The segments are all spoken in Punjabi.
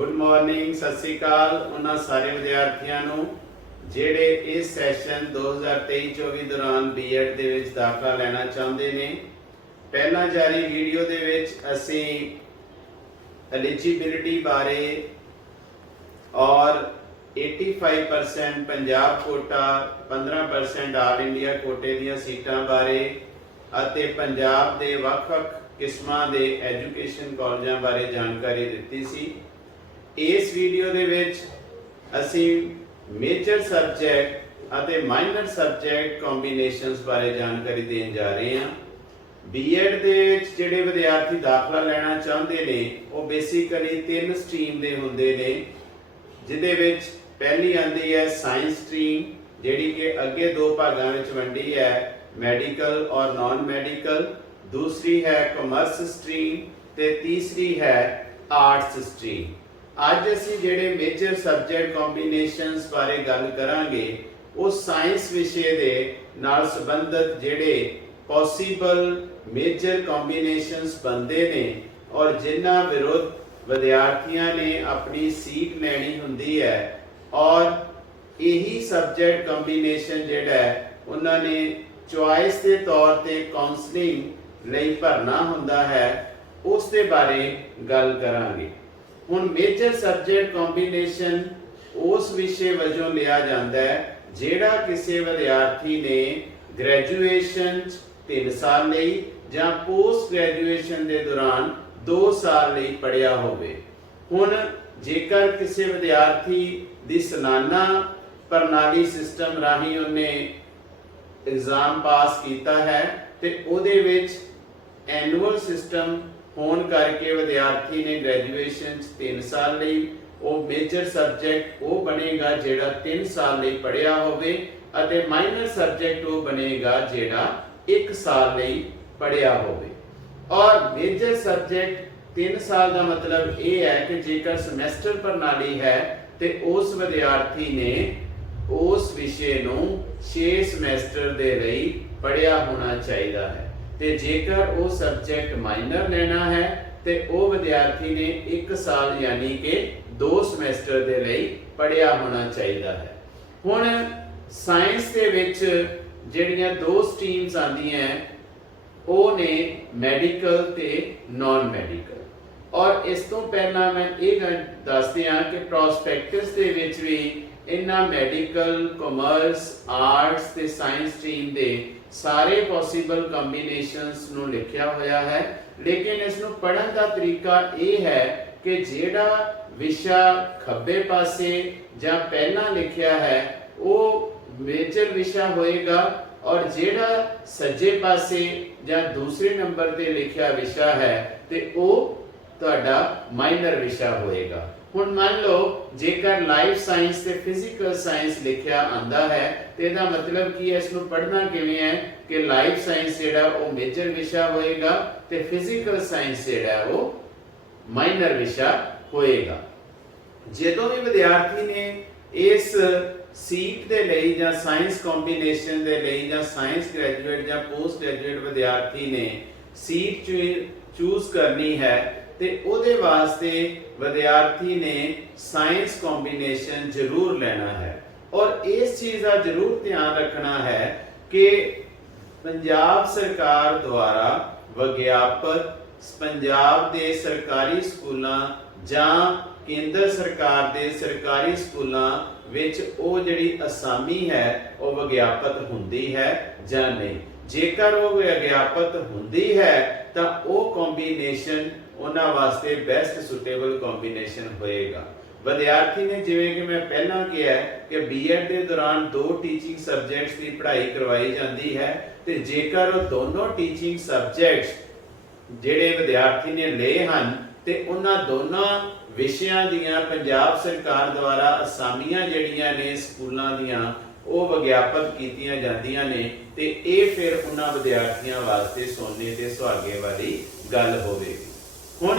गुड मॉर्निंग, सत श्री अकाल उन्हां सारे विद्यार्थियों नूं ਜਿਹੜੇ इस सैशन 2023-24 दौरान बीएड ਦੇ ਵਿੱਚ ਦਾਖਲਾ ਲੈਣਾ ਚਾਹੁੰਦੇ ਨੇ। ਪਹਿਲਾਂ ਜਾਰੀ ਵੀਡੀਓ ਦੇ ਵਿੱਚ ਅਸੀਂ एलिजिबिलिटी बारे और 85% पंजाब कोटा 15% आल इंडिया कोटे ਦੀਆਂ सीटां बारे ਅਤੇ पंजाब ਦੇ ਵੱਖ-ਵੱਖ किस्मां ਦੇ एजुकेशन कॉलेजां बारे जानकारी ਦਿੱਤੀ ਸੀ। इस वीडियो ਦੇ ਵਿੱਚ ਅਸੀਂ मेजर सबजैक्ट ਅਤੇ माइनर सबजैक्ट कॉम्बीनेशनस बारे जानकारी देन जा रहे हैं। बीएड ਦੇ ਵਿੱਚ ਜਿਹੜੇ ਵਿਦਿਆਰਥੀ ਦਾਖਲਾ ਲੈਣਾ ਚਾਹੁੰਦੇ ਨੇ ਉਹ ਬੇਸਿਕਲੀ ਤਿੰਨ ਸਟਰੀਮ ਦੇ ਹੁੰਦੇ ਨੇ, ਜਿਹਦੇ ਵਿੱਚ ਪਹਿਲੀ ਆਂਦੀ ਹੈ ਸਾਇੰਸ ਸਟਰੀਮ, ਜਿਹੜੀ ਕਿ ਅੱਗੇ ਦੋ ਭਾਗਾਂ ਵਿੱਚ ਵੰਡੀ ਹੈ, ਮੈਡੀਕਲ ਔਰ ਨਾਨ ਮੈਡੀਕਲ। दूसरी है कॉमर्स स्ट्रीम ते तीसरी है आर्ट्स स्ट्रीम। ਅੱਜ ਅਸੀਂ ਜਿਹੜੇ ਮੇਜਰ ਸਬਜੈਕਟ ਕੰਬੀਨੇਸ਼ਨਸ ਬਾਰੇ ਗੱਲ ਕਰਾਂਗੇ ਉਹ ਸਾਇੰਸ ਵਿਸ਼ੇ ਦੇ ਨਾਲ ਸੰਬੰਧਿਤ ਜਿਹੜੇ ਪੋਸੀਬਲ ਮੇਜਰ ਕੰਬੀਨੇਸ਼ਨਸ ਬਣਦੇ ਨੇ ਔਰ ਜਿਨ੍ਹਾਂ ਵਿਰੁੱਧ ਵਿਦਿਆਰਥੀਆਂ ਨੇ ਆਪਣੀ ਸੀਟ ਲੈਣੀ ਹੁੰਦੀ ਹੈ ਔਰ ਇਹੀ ਸਬਜੈਕਟ ਕੰਬੀਨੇਸ਼ਨ ਜਿਹੜਾ ਹੈ ਉਹਨਾਂ ਨੇ ਚੁਆਇਸ ਦੇ ਤੌਰ ਤੇ ਕਾਉਂਸਲਿੰਗ ਲਈ ਭਰਨਾ ਹੁੰਦਾ ਹੈ, ਉਸ ਦੇ ਬਾਰੇ ਗੱਲ ਕਰਾਂਗੇ। ਹੁਣ ਮੇਜਰ ਸਬਜੈਕਟ ਕੰਬੀਨੇਸ਼ਨ ਉਸ ਵਿਸ਼ੇ ਵਜੋਂ ਲਿਆ ਜਾਂਦਾ ਹੈ ਜਿਹੜਾ ਕਿਸੇ ਵਿਦਿਆਰਥੀ ਨੇ ਗ੍ਰੈਜੂਏਸ਼ਨ 3 ਸਾਲ ਲਈ ਜਾਂ ਪੋਸਟ ਗ੍ਰੈਜੂਏਸ਼ਨ ਦੇ ਦੌਰਾਨ 2 ਸਾਲ ਲਈ ਪੜ੍ਹਿਆ ਹੋਵੇ। ਹੁਣ ਜੇਕਰ ਕਿਸੇ ਵਿਦਿਆਰਥੀ ਦੀ ਸਾਲਾਨਾ ਪ੍ਰਣਾਲੀ ਸਿਸਟਮ ਰਾਹੀਂ ਉਹਨੇ एग्जाम पास किया है तो ਉਹਦੇ ਵਿੱਚ एनुअल सिस्टम होने करके विद्यार्थी ने ग्रेजुएशन 3 साल ਲਈ ਉਹ मेजर सब्जेक्ट ਉਹ ਬਣੇਗਾ ਜਿਹੜਾ 3 ਸਾਲ ਲਈ ਪੜ੍ਹਿਆ ਹੋਵੇ ਅਤੇ ਮਾਈਨਰ ਸਬਜੈਕਟ ਉਹ ਬਣੇਗਾ ਜਿਹੜਾ 1 ਸਾਲ ਲਈ ਪੜ੍ਹਿਆ ਹੋਵੇ। ਔਰ मेजर सब्जेक्ट 3 ਸਾਲ ਦਾ ਮਤਲਬ ਇਹ ਹੈ ਕਿ ਜੇਕਰ ਸਮੈਸਟਰ ਪ੍ਰਣਾਲੀ ਹੈ ਤੇ ਉਸ ਵਿਦਿਆਰਥੀ ਨੇ उस विषय ਨੂੰ 6 ਸਮੈਸਟਰ ਦੇ ਲਈ ਪੜ੍ਹਿਆ ਹੋਣਾ ਚਾਹੀਦਾ ਹੈ ਤੇ ਜੇਕਰ ਉਹ ਸਬਜੈਕਟ ਮਾਈਨਰ ਲੈਣਾ ਹੈ ਤੇ ਉਹ ਵਿਦਿਆਰਥੀ ਨੇ 1 ਸਾਲ ਯਾਨੀ ਕਿ 2 ਸਮੈਸਟਰ ਦੇ ਲਈ ਪੜ੍ਹਿਆ ਹੋਣਾ ਚਾਹੀਦਾ ਹੈ। ਹੁਣ ਸਾਇੰਸ ਦੇ ਵਿੱਚ ਜਿਹੜੀਆਂ ਦੋ ਸਟਰੀਮਸ ਆਉਂਦੀਆਂ ਉਹ ਨੇ ਮੈਡੀਕਲ ਤੇ ਨਾਨ ਮੈਡੀਕਲ। ਔਰ ਇਸ ਤੋਂ ਪਹਿਲਾਂ ਮੈਂ ਇਹ ਗੱਲ ਦੱਸ ਦਿਆਂ ਕਿ ਪ੍ਰੋਸਪੈਕਟਸ ਦੇ ਵਿੱਚ ਵੀ इन्हां मैडिकल कॉमर्स आर्ट्स ते साइंस स्ट्रीम दे सारे पॉसिबल कॉम्बीनेशंस नूं लिखिया होया है, लेकिन इस नूं पढ़न दा तरीका यह है कि जेड़ा विषय खब्बे पासे जां पहला लिखिया है वो मेजर विषय होएगा और जेड़ा सज्जे पासे जां दूसरे नंबर ते लिखिया विषय है ते वो तुहाडा माइनर विषय होएगा। ਹੁਣ ਮੰਨ ਲਓ ਜੇਕਰ ਲਾਈਫ ਸਾਇੰਸ ਤੇ ਫਿਜ਼ੀਕਲ ਸਾਇੰਸ ਲਿਖਿਆ ਆਂਦਾ ਹੈ ਤੇ ਇਹਦਾ ਮਤਲਬ ਕੀ ਹੈ, ਇਸ ਨੂੰ ਪੜ੍ਹਨਾ ਕਿਵੇਂ ਹੈ ਕਿ ਲਾਈਫ ਸਾਇੰਸ ਜਿਹੜਾ ਉਹ ਮੇਜਰ ਵਿਸ਼ਾ ਹੋਏਗਾ ਤੇ ਫਿਜ਼ੀਕਲ ਸਾਇੰਸ ਜਿਹੜਾ ਉਹ ਮਾਈਨਰ ਵਿਸ਼ਾ ਹੋਏਗਾ। ਜਦੋਂ ਵੀ ਵਿਦਿਆਰਥੀ ਨੇ ਇਸ ਸੀਟ ਦੇ ਲਈ ਜਾਂ ਸਾਇੰਸ ਕੰਬੀਨੇਸ਼ਨ ਦੇ ਲਈ ਜਾਂ ਸਾਇੰਸ ਗ੍ਰੈਜੂਏਟ ਜਾਂ ਪੋਸਟ ਗ੍ਰੈਜੂਏਟ ਵਿਦਿਆਰਥੀ ਨੇ ਸੀਟ ਚੂਜ਼ ਕਰਨੀ ਹੈ ਤੇ ਉਹਦੇ ਵਾਸਤੇ ਵਿਦਿਆਰਥੀ ਨੇ ਸਾਇੰਸ ਕੰਬੀਨੇਸ਼ਨ ਜ਼ਰੂਰ ਲੈਣਾ ਹੈ। ਔਰ ਇਸ ਚੀਜ਼ ਦਾ ਜ਼ਰੂਰ ਧਿਆਨ ਰੱਖਣਾ ਹੈ ਕਿ ਪੰਜਾਬ ਸਰਕਾਰ ਦੁਆਰਾ ਵਿਗਿਆਪਿਤ ਪੰਜਾਬ ਦੇ ਸਰਕਾਰੀ ਸਕੂਲਾਂ ਜਾਂ ਕੇਂਦਰ ਸਰਕਾਰ ਦੇ ਸਰਕਾਰੀ ਸਕੂਲਾਂ ਵਿੱਚ ਉਹ ਜਿਹੜੀ ਅਸਾਮੀ ਹੈ ਉਹ ਵਿਗਿਆਪਿਤ ਹੁੰਦੀ ਹੈ ਜਾਂ ਨਹੀਂ। ਜੇਕਰ ਉਹ ਵਿਗਿਆਪਿਤ ਹੁੰਦੀ ਹੈ ਤਾਂ ਉਹ ਕੰਬੀਨੇਸ਼ਨ ਉਹਨਾਂ ਵਾਸਤੇ ਬੈਸਟ ਸੁਟੇਬਲ ਕੰਬੀਨੇਸ਼ਨ ਹੋਏਗਾ। ਵਿਦਿਆਰਥੀ ਨੇ ਜਿਵੇਂ ਕਿ ਮੈਂ ਪਹਿਲਾਂ ਕਿਹਾ ਕਿ ਬੀਐਡ ਦੇ ਦੌਰਾਨ 2 ਟੀਚਿੰਗ ਸਬਜੈਕਟਸ ਦੀ ਪੜ੍ਹਾਈ ਕਰਵਾਈ ਜਾਂਦੀ ਹੈ ਤੇ ਜੇਕਰ ਉਹ ਦੋਨੋਂ ਟੀਚਿੰਗ ਸਬਜੈਕਟਸ ਜਿਹੜੇ ਵਿਦਿਆਰਥੀ ਨੇ ਲਏ ਹਨ ਤੇ ਉਹਨਾਂ ਦੋਨਾਂ ਵਿਸ਼ਿਆਂ ਦੀਆਂ ਪੰਜਾਬ ਸਰਕਾਰ ਦੁਆਰਾ ਅਸਾਮੀਆਂ ਜਿਹੜੀਆਂ ਨੇ ਸਕੂਲਾਂ ਦੀਆਂ ਉਹ ਵਿਗਿਆਪਿਤ ਕੀਤੀਆਂ ਜਾਂਦੀਆਂ ਨੇ ਤੇ ਇਹ ਫਿਰ ਉਹਨਾਂ ਵਿਦਿਆਰਥੀਆਂ ਵਾਸਤੇ ਸੋਨੇ ਤੇ ਸੁਹਾਗੇ ਵਾਲੀ ਗੱਲ ਹੋਵੇਗੀ। ਹੁਣ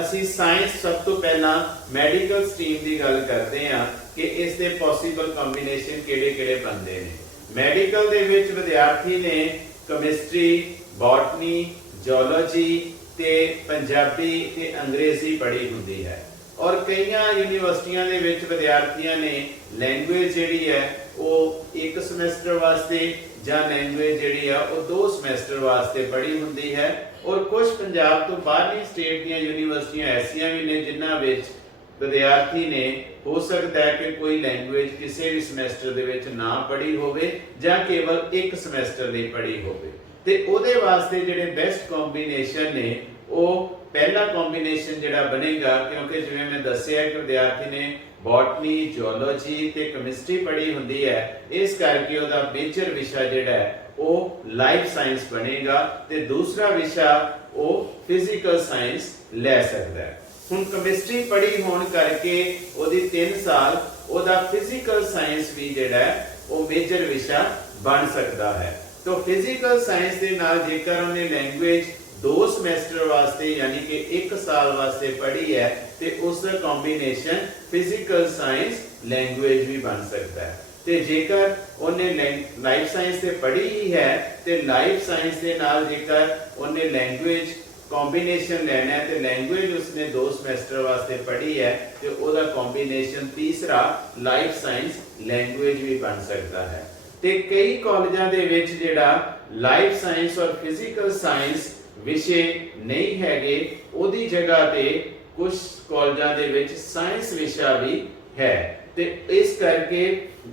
ਅਸੀਂ ਸਾਇੰਸ ਸਭ ਤੋਂ ਪਹਿਲਾਂ ਮੈਡੀਕਲ ਸਟਰੀਮ ਦੀ ਗੱਲ ਕਰਦੇ ਹਾਂ ਕਿ ਇਸ ਦੇ ਪੋਸੀਬਲ ਕੰਬੀਨੇਸ਼ਨ ਕਿਹੜੇ-ਕਿਹੜੇ ਬਣਦੇ ਨੇ। ਮੈਡੀਕਲ ਦੇ ਵਿੱਚ ਵਿਦਿਆਰਥੀ ਨੇ ਕੈਮਿਸਟਰੀ, ਬੋਟਨੀ, ਜੀਓਲੋਜੀ ਤੇ ਪੰਜਾਬੀ ਤੇ ਅੰਗਰੇਜ਼ੀ ਪੜ੍ਹੀ ਹੁੰਦੀ ਹੈ। और कई यूनिवर्सिटियां दे विच विद्यार्थियों ने लैंग्वेज जिहड़ी है वो एक समैसटर वास्ते ਜਾਂ लैंग्वेज जिहड़ी है वो 2 ਸਮੈਸਟਰ वास्ते पढ़ी हुंदी है। और कुछ पंजाब तो बाहरली स्टेट ਦੀਆਂ यूनिवर्सिटियां ऐसियां भी ने जिन्हां विच विद्यार्थी ने हो सकता है कि कोई लैंग्वेज किसी भी समैसटर दे विच ना पढ़ी होवे ਜਾਂ केवल एक समैसटर ਲਈ पढ़ी होवे ते ਉਹਦੇ वास्ते ਜਿਹੜੇ बेस्ट कॉम्बीनेशन ने वो पहला कॉम्बीनेशन ਜਿਹੜਾ बनेगा क्योंकि जिवें मैं दस्सिया कि विद्यार्थी ने बॉटनी जियोलॉजी ते केमिस्ट्री पढ़ी हुंदी है इस करके ਉਹਦਾ मेजर विषय ਜਿਹੜਾ है वो लाइफ साइंस बनेगा ते दूसरा विषय वो फिजिकल साइंस ले सकता है। ਹੁਣ केमिस्ट्री पढ़ी होने करके ਉਹਦੀ 3 साल ਉਹਦਾ फिजिकल साइंस भी ਜਿਹੜਾ है वो मेजर विषय बन सकता है। तो फिजिकल साइंस ਦੇ ਨਾਲ ਜੇਕਰ ਉਹਨੇ लैंग्वेज 2 ਸਮੈਸਟਰ ਵਾਸਤੇ यानी कि 1 साल वास्ते पढ़ी है तो उसका कॉम्बिनेशन फिजिकल साइंस लैंग्वेज भी बन सकता है। ਤੇ ਜੇਕਰ ਉਹਨੇ ਲਾਈਫ ਸਾਇੰਸ ਤੇ ਪੜ੍ਹੀ ਹੀ ਹੈ ਤੇ ਲਾਈਫ ਸਾਇੰਸ ਦੇ ਨਾਲ ਜੇਕਰ ਉਹਨੇ ਲੈਂਗੁਏਜ ਕੰਬੀਨੇਸ਼ਨ ਲੈਣਾ ਹੈ ਤੇ ਲੈਂਗੁਏਜ ਉਸਨੇ 2 ਸਮੈਸਟਰ ਵਾਸਤੇ ਪੜ੍ਹੀ ਹੈ ਤੇ ਉਹਦਾ ਕੰਬੀਨੇਸ਼ਨ ਤੀਸਰਾ ਲਾਈਫ ਸਾਇੰਸ ਲੈਂਗੁਏਜ ਵੀ ਬਣ ਸਕਦਾ ਹੈ। ਤੇ ਕਈ ਕਾਲਜਾਂ ਦੇ ਵਿੱਚ ਜਿਹੜਾ ਲਾਈਫ ਸਾਇੰਸ ਔਰ ਫਿਜ਼ੀਕਲ ਸਾਇੰਸ ਵਿਸ਼ੇ ਨਹੀਂ ਹੈਗੇ ਉਹਦੀ ਜਗ੍ਹਾ ਤੇ ਕੁਝ ਕਾਲਜਾਂ ਦੇ ਵਿੱਚ ਸਾਇੰਸ ਵਿਸ਼ਾ ਵੀ ਹੈ। ਤੇ ਇਸ ਕਰਕੇ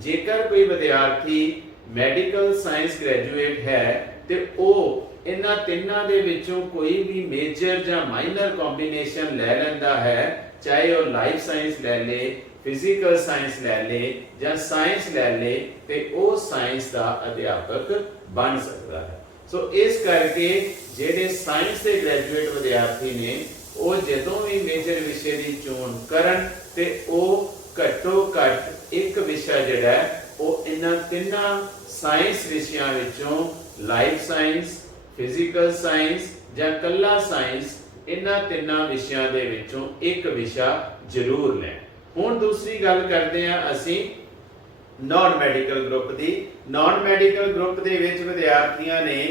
ਜੇਕਰ ਕੋਈ ਵਿਦਿਆਰਥੀ ਮੈਡੀਕਲ ਸਾਇੰਸ ਗ੍ਰੈਜੂਏਟ ਹੈ ਤੇ ਉਹ ਇਹਨਾਂ ਤਿੰਨਾਂ ਦੇ ਵਿੱਚੋਂ ਕੋਈ ਵੀ ਮੇਜਰ ਜਾਂ ਮਾਈਨਰ ਕੰਬੀਨੇਸ਼ਨ ਲੈ ਲੈਂਦਾ ਹੈ ਚਾਹੇ ਉਹ ਲਾਈਫ ਸਾਇੰਸ ਲੈ ਲੇ ਫਿਜ਼ੀਕਲ ਸਾਇੰਸ ਲੈ ਲੇ ਜਾਂ ਸਾਇੰਸ ਲੈ ਲੇ ਤੇ ਉਹ ਸਾਇੰਸ ਦਾ ਅਧਿਆਪਕ ਬਣ ਸਕਦਾ ਹੈ। ਸੋ ਇਸ ਕਰਕੇ ਜਿਹੜੇ ਸਾਇੰਸ ਦੇ ਗ੍ਰੈਜੂਏਟ ਵਿਦਿਆਰਥੀ ਨੇ ਉਹ ਜਦੋਂ ਵੀ ਮੇਜਰ ਵਿਸ਼ੇ ਦੀ ਚੋਣ ਕਰਨ ਤੇ ਉਹ ਘੱਟੋ ਘੱਟ ਇੱਕ ਵਿਸ਼ਾ ਜਿਹੜਾ ਹੈ ਉਹ ਇਹਨਾਂ ਤਿੰਨਾਂ ਸਾਇੰਸ ਵਿਸ਼ਿਆਂ ਵਿੱਚੋਂ ਲਾਈਫ ਸਾਇੰਸ ਫਿਜ਼ੀਕਲ ਸਾਇੰਸ ਜਾਂ ਕੱਲਾ ਸਾਇੰਸ ਇਹਨਾਂ ਤਿੰਨਾਂ ਵਿਸ਼ਿਆਂ ਦੇ ਵਿੱਚੋਂ ਇੱਕ ਵਿਸ਼ਾ ਜ਼ਰੂਰ ਲੈਣ। ਹੁਣ ਦੂਸਰੀ ਗੱਲ ਕਰਦੇ ਹਾਂ ਅਸੀਂ ਨਾਨ ਮੈਡੀਕਲ ਗਰੁੱਪ ਦੀ। ਨਾਨ ਮੈਡੀਕਲ ਗਰੁੱਪ ਦੇ ਵਿੱਚ ਵਿਦਿਆਰਥੀਆਂ ਨੇ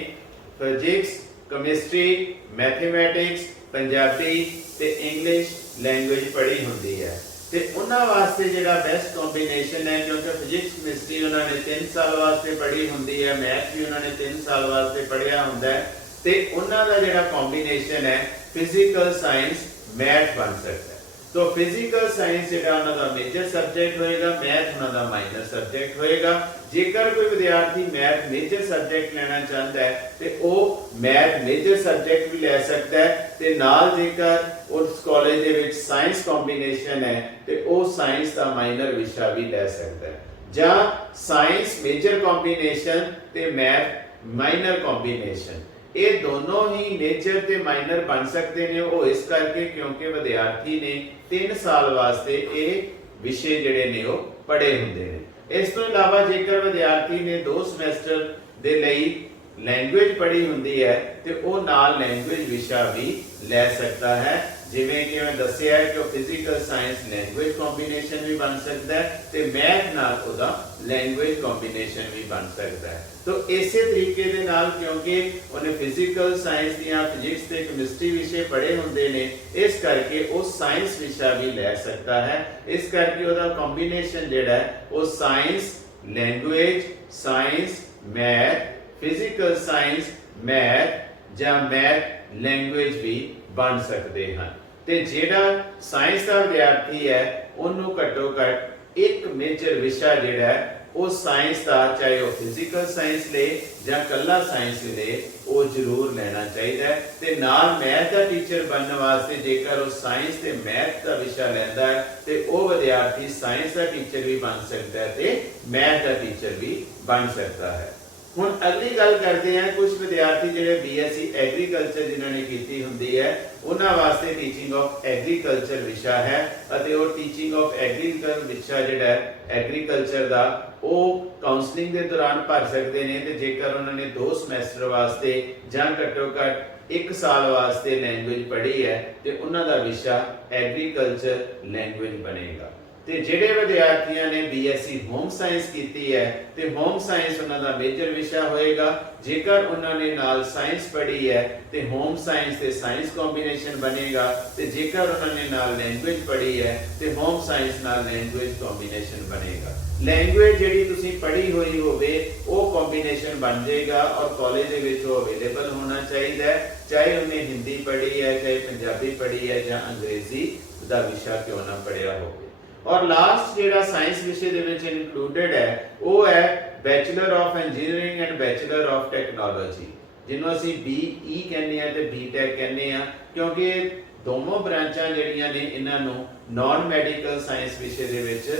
ਫਿਜ਼ਿਕਸ ਕੈਮਿਸਟਰੀ ਮੈਥਮੈਟਿਕਸ ਪੰਜਾਬੀ ਤੇ ਇੰਗਲਿਸ਼ ਲੈਂਗੁਏਜ ਪੜ੍ਹੀ ਹੁੰਦੀ ਹੈ ਤੇ ਉਹਨਾਂ ਵਾਸਤੇ ਜਿਹੜਾ ਬੈਸਟ ਕੰਬੀਨੇਸ਼ਨ ਹੈ ਕਿਉਂਕਿ ਫਿਜ਼ਿਕਸ ਕੈਮਿਸਟਰੀ ਉਹਨਾਂ ਨੇ 3 ਸਾਲ ਵਾਸਤੇ ਪੜ੍ਹੀ ਹੁੰਦੀ ਹੈ ਮੈਥ ਵੀ ਉਹਨਾਂ ਨੇ 3 ਸਾਲ ਵਾਸਤੇ ਪੜ੍ਹਿਆ ਹੁੰਦਾ ਹੈ ਤੇ ਉਹਨਾਂ ਦਾ ਜਿਹੜਾ ਕੰਬੀਨੇਸ਼ਨ ਹੈ ਫਿਜ਼ੀਕਲ ਸਾਇੰਸ ਮੈਥ ਬਣ ਸਕਦਾ ਹੈ। तो फिजिकल साइंस ਜਿਹੜਾ ਉਹਨਾਂ ਦਾ ਮੇਜਰ ਸਬਜੈਕਟ ਹੋਏਗਾ ਮੈਥ ਉਹਨਾਂ ਦਾ ਮਾਈਨਰ ਸਬਜੈਕਟ ਹੋਏਗਾ। ਜੇਕਰ ਕੋਈ ਵਿਦਿਆਰਥੀ ਮੈਥ ਮੇਜਰ ਸਬਜੈਕਟ ਲੈਣਾ ਚਾਹੁੰਦਾ ਹੈ ਤੇ ਉਹ ਮੈਥ ਮੇਜਰ ਸਬਜੈਕਟ ਵੀ ਲੈ ਸਕਦਾ ਹੈ ਤੇ ਨਾਲ ਜੇਕਰ ਉਸ ਕਾਲਜ ਦੇ ਵਿੱਚ ਸਾਇੰਸ ਕੰਬੀਨੇਸ਼ਨ ਹੈ ਤੇ ਉਹ ਸਾਇੰਸ ਦਾ ਮਾਈਨਰ ਵਿਸ਼ਾ ਵੀ ਲੈ ਸਕਦਾ ਹੈ ਜਾਂ ਸਾਇੰਸ ਮੇਜਰ ਕੰਬੀਨੇਸ਼ਨ ਤੇ ਮੈਥ ਮਾਈਨਰ ਕੰਬੀਨੇਸ਼ਨ ਇਹ ਦੋਨੋਂ ਹੀ ਮੇਜਰ ਤੇ ਮਾਈਨਰ ਬਣ ਸਕਦੇ ਨੇ ਉਹ ਇਸ ਕਰਕੇ ਕਿਉਂਕਿ ਵਿਦਿਆਰਥੀ ਨੇ 3 ਸਾਲ ਵਾਸਤੇ ਇਹ ਵਿਸ਼ੇ ਜਿਹੜੇ ਨੇ ਉਹ ਪੜ੍ਹੇ ਹੁੰਦੇ ਨੇ। ਇਸ ਤੋਂ ਇਲਾਵਾ ਜੇਕਰ ਵਿਦਿਆਰਥੀ ਨੇ 2 ਸਮੈਸਟਰ ਦੇ ਲਈ ਲੈਂਗੁਏਜ ਪੜ੍ਹੀ ਹੁੰਦੀ ਹੈ ਤੇ ਉਹ ਨਾਲ ਲੈਂਗੁਏਜ ਵਿਸ਼ਾ ਵੀ ਲੈ ਸਕਦਾ ਹੈ। ਜਿਵੇਂ ਕਿ ਮੈਂ ਦੱਸਿਆ ਹੈ ਕਿ ਫਿਜ਼ੀਕਲ ਸਾਇੰਸ ਲੈਂਗੁਏਜ ਕੰਬੀਨੇਸ਼ਨ ਵੀ ਬਣ ਸਕਦਾ ਹੈ ਤੇ ਮੈਥ ਨਾਲ ਉਹਦਾ ਲੈਂਗੁਏਜ ਕੰਬੀਨੇਸ਼ਨ ਵੀ ਬਣ ਸਕਦਾ ਹੈ। तो इसे तरीके दे नाल क्योंकि उन्हें फिजिकल साइंस दियां फिजिक्स ते केमिस्ट्री विषय पढ़े हुंदे ने इस करके वो साइंस विषय भी ले सकता है। इस करके ओदा कॉम्बिनेशन जेड़ा है वो science language science math physical science math ਜਾਂ मैथ लैंग्वेज भी बन सकते हैं। ते जेड़ा साइंस का विद्यार्थी है उन्होंने घट्टो घट एक मेजर विषय जेड़ा है वो साइंस का चाहे वो फिजिकल साइंस ले ਜਾਂ ਕੱਲਾ ਸਾਇੰਸ ले वो जरूर लेना चाहिए है। ते नाल मैथ का टीचर बनने वास्ते जेकर वो साइंस ते मैथ का विषय लेंदा है ते वो विद्यार्थी साइंस का टीचर भी बन सकता है ते मैथ का टीचर भी बन सकता है। ਹੁਣ ਅਗਲੀ ਗੱਲ ਕਰਦੇ ਹਾਂ ਕੁਝ ਵਿਦਿਆਰਥੀ ਜਿਹੜੇ ਬੀਐਸਸੀ ਐਗਰੀਕਲਚਰ ਜਿਨ੍ਹਾਂ ਨੇ ਕੀਤੀ ਹੁੰਦੀ ਹੈ ਉਹਨਾਂ ਵਾਸਤੇ ਟੀਚਿੰਗ ਆਫ ਐਗਰੀਕਲਚਰ ਵਿਸ਼ਾ ਹੈ ਅਤੇ ਉਹ ਟੀਚਿੰਗ ਆਫ ਐਗਰੀਕਲਚਰ ਵਿਸ਼ਾ ਜਿਹੜਾ ਹੈ ਐਗਰੀਕਲਚਰ ਦਾ ਉਹ ਕਾਉਂਸਲਿੰਗ ਦੇ ਦੌਰਾਨ ਭਰ ਸਕਦੇ ਨੇ ਤੇ ਜੇਕਰ ਉਹਨਾਂ ਨੇ 2 ਸਮੈਸਟਰ ਵਾਸਤੇ ਜਾਂ ਘੱਟੋ ਘੱਟ 1 ਸਾਲ ਵਾਸਤੇ ਲੈਂਗੁਏਜ ਪੜ੍ਹੀ ਹੈ ਤੇ ਉਹਨਾਂ ਦਾ ਵਿਸ਼ਾ ਐਗਰੀਕਲਚਰ ਲੈਂਗੁਏਜ ਬਣੇਗਾ। ਤੇ ਜਿਹੜੇ ਵਿਦਿਆਰਥੀਆਂ ਨੇ BSc ਹੋਮ ਸਾਇੰਸ ਕੀਤੀ ਹੈ ਤੇ ਹੋਮ ਸਾਇੰਸ ਉਹਨਾਂ ਦਾ ਮੇਜਰ ਵਿਸ਼ਾ ਹੋਏਗਾ। ਜੇਕਰ ਉਹਨਾਂ ਨੇ ਨਾਲ ਸਾਇੰਸ ਪੜ੍ਹੀ ਹੈ ਤੇ ਹੋਮ ਸਾਇੰਸ ਤੇ ਸਾਇੰਸ ਕੰਬੀਨੇਸ਼ਨ ਬਣੇਗਾ, ਤੇ ਜੇਕਰ ਉਹਨਾਂ ਨੇ ਨਾਲ ਲੈਂਗੁਏਜ ਪੜ੍ਹੀ ਹੈ ਤੇ ਹੋਮ ਸਾਇੰਸ ਨਾਲ ਲੈਂਗੁਏਜ ਕੰਬੀਨੇਸ਼ਨ ਬਣੇਗਾ। ਲੈਂਗੁਏਜ ਜਿਹੜੀ ਤੁਸੀਂ ਪੜ੍ਹੀ ਹੋਈ ਹੋਵੇ ਉਹ ਕੰਬੀਨੇਸ਼ਨ ਬਣ ਜਾਏਗਾ ਔਰ ਕਾਲਜ ਦੇ ਵਿੱਚ ਉਹ ਅਵੇਲੇਬਲ ਹੋਣਾ ਚਾਹੀਦਾ ਹੈ, ਚਾਹੇ ਉਹਨੇ ਹਿੰਦੀ ਪੜ੍ਹੀ ਹੈ, ਚਾਹੇ ਪੰਜਾਬੀ ਪੜ੍ਹੀ ਹੈ ਜਾਂ ਅੰਗਰੇਜ਼ੀ ਦਾ ਵਿਸ਼ਾ ਕਿਉਂ ਨਾ ਪੜ੍ਹਿਆ ਹੋਵੇ। ਔਰ ਲਾਸਟ ਜਿਹੜਾ ਸਾਇੰਸ ਵਿਸ਼ੇ ਦੇ ਵਿੱਚ ਇਨਕਲੂਡਡ ਹੈ ਉਹ ਹੈ bachelor of engineering and bachelor of technology, ਜਿਹਨੂੰ ਅਸੀਂ BE ਕਹਿੰਦੇ ਆ ਤੇ BTech ਕਹਿੰਦੇ ਆ, ਕਿਉਂਕਿ ਇਹ ਦੋਨੋਂ ਬ੍ਰਾਂਚਾਂ ਜਿਹੜੀਆਂ ਨੇ ਇਹਨਾਂ ਨੂੰ ਨਾਨ ਮੈਡੀਕਲ ਸਾਇੰਸ ਵਿਸ਼ੇ ਦੇ ਵਿੱਚ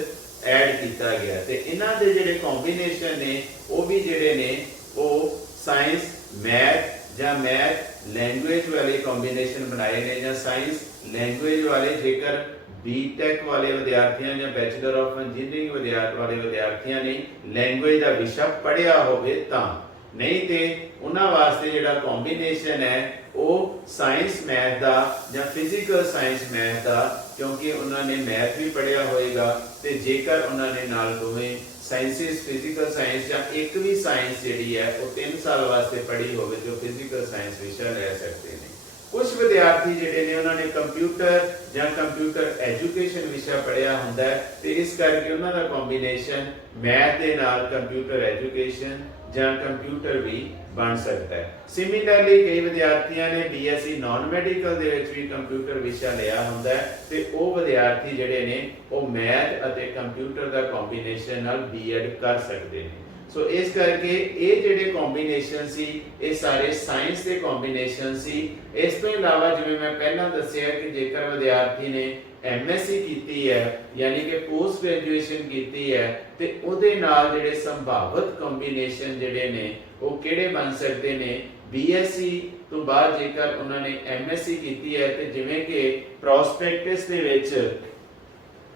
ਐਡ ਕੀਤਾ ਗਿਆ ਤੇ ਇਹਨਾਂ ਦੇ ਜਿਹੜੇ ਕੰਬੀਨੇਸ਼ਨ ਨੇ ਉਹ ਵੀ ਜਿਹੜੇ ਨੇ ਉਹ ਸਾਇੰਸ ਮੈਥ ਜਾਂ ਮੈਥ ਲੈਂਗੁਏਜ ਵਾਲੇ ਕੰਬੀਨੇਸ਼ਨ ਬਣਾਏ ਨੇ, ਜਾਂ ਸਾਇੰਸ ਲੈਂਗੁਏਜ ਵਾਲੇ ਜੇਕਰ BTech ਵਾਲੇ ਵਿਦਿਆਰਥੀਆਂ ਜਾਂ ਬੈਚਲਰ ਆਫ ਇੰਜੀਨੀਅਰਿੰਗ ਵਾਲੇ ਵਿਦਿਆਰਥੀਆਂ ਨੇ ਲੈਂਗੁਏਜ ਦਾ ਵਿਸ਼ਾ ਪੜ੍ਹਿਆ ਹੋਵੇ ਤਾਂ। ਨਹੀਂ ਤੇ ਉਹਨਾਂ ਵਾਸਤੇ ਜਿਹੜਾ ਕੰਬੀਨੇਸ਼ਨ ਹੈ ਉਹ ਸਾਇੰਸ ਮੈਥ ਦਾ ਜਾਂ ਫਿਜ਼ੀਕਲ ਸਾਇੰਸ ਮੈਥ ਦਾ, ਕਿਉਂਕਿ ਉਹਨਾਂ ਨੇ ਮੈਥ ਵੀ ਪੜ੍ਹਿਆ ਹੋਏਗਾ ਤੇ ਜੇਕਰ ਉਹਨਾਂ ਨੇ ਨਾਲ ਦੋਵੇਂ ਸਾਇੰਸਿਸ ਫਿਜ਼ੀਕਲ ਸਾਇੰਸ ਜਾਂ ਇੱਕ ਵੀ ਸਾਇੰਸ ਜਿਹੜੀ ਹੈ ਉਹ 3 ਸਾਲ ਵਾਸਤੇ ਪੜ੍ਹੀ ਹੋਵੇ ਤੇ ਉਹ ਫਿਜ਼ੀਕਲ ਸਾਇੰਸ ਵਿਸ਼ਾ ਲੈ ਸਕਦੇ ਨੇ। ਕੁਝ ਵਿਦਿਆਰਥੀ ਜਿਹੜੇ ਨੇ ਉਹਨਾਂ ਨੇ ਕੰਪਿਊਟਰ ਜਾਂ ਕੰਪਿਊਟਰ ਐਜੂਕੇਸ਼ਨ ਵਿਸ਼ਾ ਪੜ੍ਹਿਆ ਹੁੰਦਾ ਹੈ ਤੇ ਇਸ ਕਰਕੇ ਉਹਨਾਂ ਦਾ ਕੰਬੀਨੇਸ਼ਨ ਮੈਥ ਦੇ ਨਾਲ ਕੰਪਿਊਟਰ ਐਜੂਕੇਸ਼ਨ ਜਾਂ ਕੰਪਿਊਟਰ ਵੀ ਬਣ ਸਕਦਾ ਹੈ। ਸਿਮਿਲਰਲੀ ਕਈ ਵਿਦਿਆਰਥੀਆਂ ਨੇ BSc ਨਾਨ ਮੈਡੀਕਲ ਦੇ ਵਿੱਚ ਵੀ ਕੰਪਿਊਟਰ ਵਿਸ਼ਾ ਲਿਆ ਹੁੰਦਾ ਹੈ ਤੇ ਉਹ ਵਿਦਿਆਰਥੀ ਜਿਹੜੇ ਨੇ ਉਹ ਮੈਥ ਅਤੇ ਕੰਪਿਊਟਰ ਦਾ ਕੰਬੀਨੇਸ਼ਨ ਨਾਲ B.Ed ਕਰ ਸਕਦੇ ਨੇ। ਸੋ ਇਸ ਕਰਕੇ ਇਹ ਜਿਹੜੇ ਕੰਬੀਨੇਸ਼ਨ ਸੀ ਇਹ ਸਾਰੇ ਸਾਇੰਸ ਦੇ ਕੰਬੀਨੇਸ਼ਨ ਸੀ। ਇਸ ਤੋਂ ਇਲਾਵਾ ਜਿਵੇਂ ਮੈਂ ਪਹਿਲਾਂ ਦੱਸਿਆ ਕਿ ਜੇਕਰ ਵਿਦਿਆਰਥੀ ਨੇ MSc ਕੀਤੀ ਹੈ ਯਾਨੀ ਕਿ ਪੋਸਟ ਗ੍ਰੈਜੂਏਸ਼ਨ ਕੀਤੀ ਹੈ ਤੇ ਉਹਦੇ ਨਾਲ ਜਿਹੜੇ ਸੰਭਾਵਿਤ ਕੰਬੀਨੇਸ਼ਨ ਜਿਹੜੇ ਨੇ ਉਹ ਕਿਹੜੇ ਬਣ ਸਕਦੇ ਨੇ। BSc ਤੋਂ ਬਾਅਦ ਜੇਕਰ ਉਹਨਾਂ ਨੇ MSc ਕੀਤੀ ਹੈ ਤੇ ਜਿਵੇਂ ਕਿ ਪ੍ਰੋਸਪੈਕਟਸ ਦੇ ਵਿੱਚ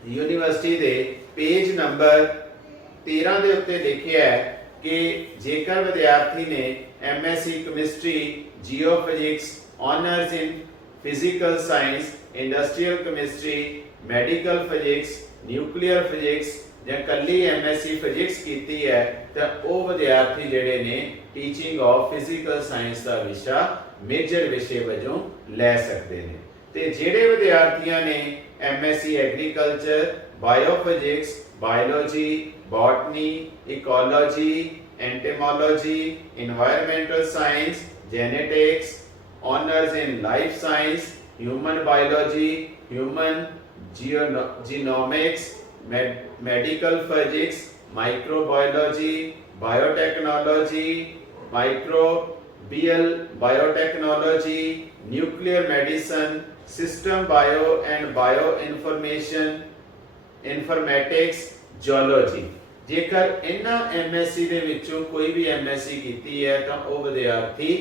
ਯੂਨੀਵਰਸਿਟੀ ਦੇ ਪੇਜ ਨੰਬਰ 13 ਦੇ ਉੱਤੇ ਲਿਖਿਆ ਹੈ ਕਿ ਜੇਕਰ ਵਿਦਿਆਰਥੀ ਨੇ MSc chemistry, geophysics, honours in physical science, industrial chemistry, medical physics, nuclear physics ਜਾਂ ਕੱਲੀ MSc ਫਿਜ਼ਿਕਸ ਕੀਤੀ ਹੈ ਤਾਂ ਉਹ ਵਿਦਿਆਰਥੀ ਜਿਹੜੇ ਨੇ ਟੀਚਿੰਗ ਆਫ ਫਿਜ਼ੀਕਲ ਸਾਇੰਸ ਦਾ ਵਿਸ਼ਾ ਮੇਜਰ ਵਿਸ਼ੇ ਵਜੋਂ ਲੈ ਸਕਦੇ ਨੇ। ਤੇ ਜਿਹੜੇ ਵਿਦਿਆਰਥੀਆਂ ਨੇ MSc agriculture, biophysics, biology, botany, ecology, entomology, environmental science, genetics, honors in life science, human biology, human genomics, medical physics, microbiology, biotechnology, microbial biotechnology, nuclear medicine, system bio and bioinformation, informatics, ਜਿਓਲੋਜੀ। ਜੇਕਰ ਇਹਨਾਂ MSc ਦੇ ਵਿੱਚੋਂ ਕੋਈ ਵੀ MSc ਕੀਤੀ ਹੈ ਤਾਂ ਉਹ ਵਿਦਿਆਰਥੀ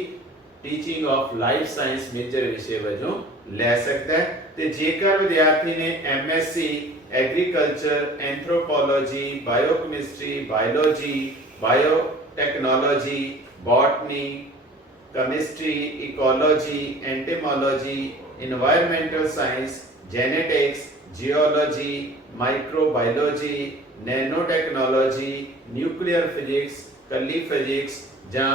teaching of life science major ਵਿਸ਼ੇ ਵਜੋਂ ਲੈ ਸਕਦਾ ਹੈ। ਤੇ ਜੇਕਰ ਵਿਦਿਆਰਥੀ ਨੇ MSc agriculture, anthropology, biochemistry, biology, biotechnology, botany, chemistry, ecology, entomology, environmental science, genetics, geology, microbiology, nano technology, nuclear physics, कली फिजिक्स ਜਾਂ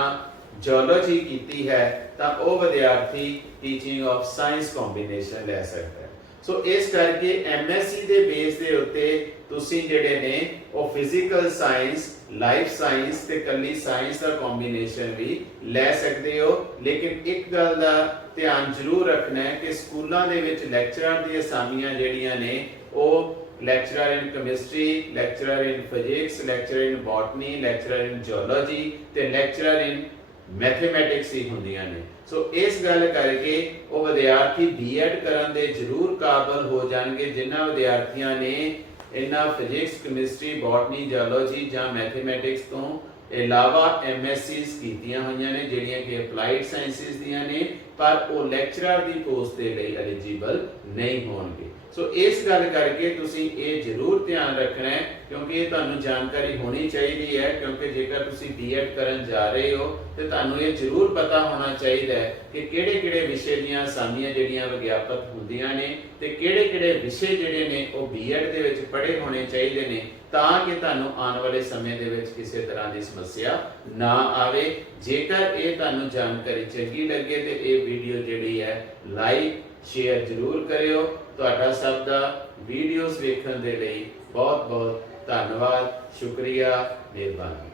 ਜਿਓਲੋਜੀ ਕੀਤੀ ਹੈ ਤਾਂ ਉਹ ਵਿਦਿਆਰਥੀ ਟੀਚਿੰਗ ਆਫ ਸਾਇੰਸ ਕੰਬੀਨੇਸ਼ਨ ਲੈ ਸਕਦਾ ਹੈ। ਸੋ ਇਸ ਕਰਕੇ MSc ਦੇ ਬੇਸ ਦੇ ਉੱਤੇ ਤੁਸੀਂ ਜਿਹੜੇ ਨੇ ਉਹ ਫਿਜ਼ੀਕਲ ਸਾਇੰਸ, ਲਾਈਫ ਸਾਇੰਸ ਤੇ ਕੱਲੀ ਸਾਇੰਸ ਦਾ ਕੰਬੀਨੇਸ਼ਨ ਵੀ ਲੈ ਸਕਦੇ ਹੋ। ਲੇਕਿਨ ਇੱਕ ਗੱਲ ਦਾ ਧਿਆਨ ਜ਼ਰੂਰ ਰੱਖਣਾ ਹੈ ਕਿ ਸਕੂਲਾਂ ਦੇ ਵਿੱਚ ਲੈਕਚਰਰ ਦੀਆਂ ਅਸਾਮੀਆਂ ਜਿਹੜੀਆਂ ਨੇ ਉਹ lecturer in chemistry, lecturer in physics, lecturer in botany, lecturer in geology ਤੇ lecturer in mathematics ਹੀ ਹੁੰਦੀਆਂ ਨੇ। ਸੋ ਇਸ ਗੱਲ ਕਰਕੇ ਉਹ ਵਿਦਿਆਰਥੀ B.Ed ਕਰਨ ਦੇ ਜ਼ਰੂਰ ਕਾਬਲ ਹੋ ਜਾਣਗੇ ਜਿਨ੍ਹਾਂ ਵਿਦਿਆਰਥੀਆਂ ਨੇ ਇਹਨਾਂ ਫਿਜ਼ਿਕਸ, ਕੈਮਿਸਟਰੀ, ਬੋਟਨੀ, ਜਿਓਲੋਜੀ ਜਾਂ ਮੈਥਮੈਟਿਕਸ ਤੋਂ ਇਲਾਵਾ MSCs ਕੀਤੀਆਂ ਹੋਈਆਂ ਨੇ ਜਿਹੜੀਆਂ ਕਿ ਅਪਲਾਈਡ ਸਾਇੰਸਿਸ ਦੀਆਂ ਨੇ ਪਰ ਉਹ ਲੈਕਚਰਰ ਦੀ ਪੋਸਟ ਦੇ ਲਈ ਐਲੀਜੀਬਲ ਐਲੀਜੀਬਲ ਨਹੀਂ ਹੋਣਗੇ। ਸੋ ਇਸ ਗੱਲ ਕਰਕੇ ਤੁਸੀਂ ਇਹ ਜ਼ਰੂਰ ਧਿਆਨ ਰੱਖਣਾ ਹੈ, ਕਿਉਂਕਿ ਇਹ ਤੁਹਾਨੂੰ ਜਾਣਕਾਰੀ ਹੋਣੀ ਚਾਹੀਦੀ ਹੈ, ਕਿਉਂਕਿ ਜੇਕਰ ਤੁਸੀਂ ਬੀਐਡ ਕਰਨ ਜਾ ਰਹੇ ਹੋ ਤੇ ਤੁਹਾਨੂੰ ਇਹ ਜ਼ਰੂਰ ਪਤਾ ਹੋਣਾ ਚਾਹੀਦਾ ਹੈ ਕਿ ਕਿਹੜੇ-ਕਿਹੜੇ ਵਿਸ਼ੇ ਦੀਆਂ ਅਸਾਮੀਆਂ ਜਿਹੜੀਆਂ ਵਿਗਿਆਪਿਤ ਹੁੰਦੀਆਂ ਨੇ ਤੇ ਕਿਹੜੇ-ਕਿਹੜੇ ਵਿਸ਼ੇ ਜਿਹੜੇ ਨੇ ਉਹ ਬੀਐਡ ਦੇ ਵਿੱਚ ਪੜ੍ਹੇ ਹੋਣੇ ਚਾਹੀਦੇ ਨੇ, ਤਾਂ ਕਿ ਤੁਹਾਨੂੰ ਆਉਣ ਵਾਲੇ ਸਮੇਂ ਦੇ ਵਿੱਚ ਕਿਸੇ ਤਰ੍ਹਾਂ ਦੀ ਸਮੱਸਿਆ ਨਾ ਆਵੇ। ਜੇਕਰ ਇਹ ਤੁਹਾਨੂੰ ਜਾਣਕਾਰੀ ਚੰਗੀ ਲੱਗੇ ਤੇ ਇਹ ਵੀਡੀਓ ਜਿਹੜੀ ਹੈ ਲਾਈਕ ਸ਼ੇਅਰ ਜ਼ਰੂਰ ਕਰਿਓ। ਤੁਹਾਡਾ ਸਭ ਦਾ ਵੀਡੀਓਜ਼ ਵੇਖਣ ਦੇ ਲਈ ਬਹੁਤ ਬਹੁਤ ਧੰਨਵਾਦ, ਸ਼ੁਕਰੀਆ, ਮਿਹਰਬਾਨੀ।